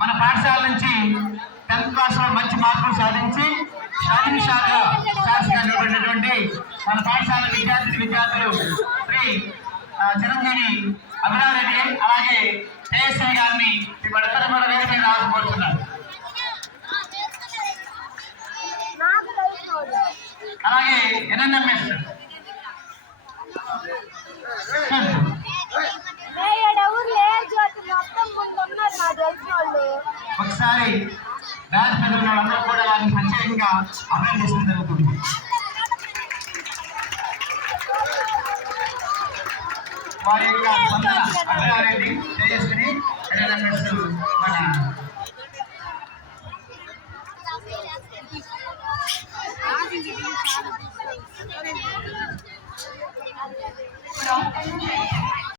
మన పాఠశాల నుంచి 10th క్లాస్ లో మంచి మార్కులు సాధించి షాహిన్ షాగా నిలబడినటువంటి మన పాఠశాల విద్యార్థులు శ్రీ చిరంజీవి అభిరారెడ్డి అలాగే కేఎస్ఐ గారిని వాళ్ళిద్దరు కూడా వేదిక రావాల్సిపోతున్నారు. అలాగే ఎన్ఎన్ఎంఎస్ ఒకసారి డాన్స్ చదివిన వాళ్ళందరూ కూడా వారిని ప్రత్యేకంగా అభినందించడం జరుగుతుంది. వారి యొక్క స్పందన అభిరారెడ్డి తేజస్విని ఎన్ఎన్ఎంఎస్ మన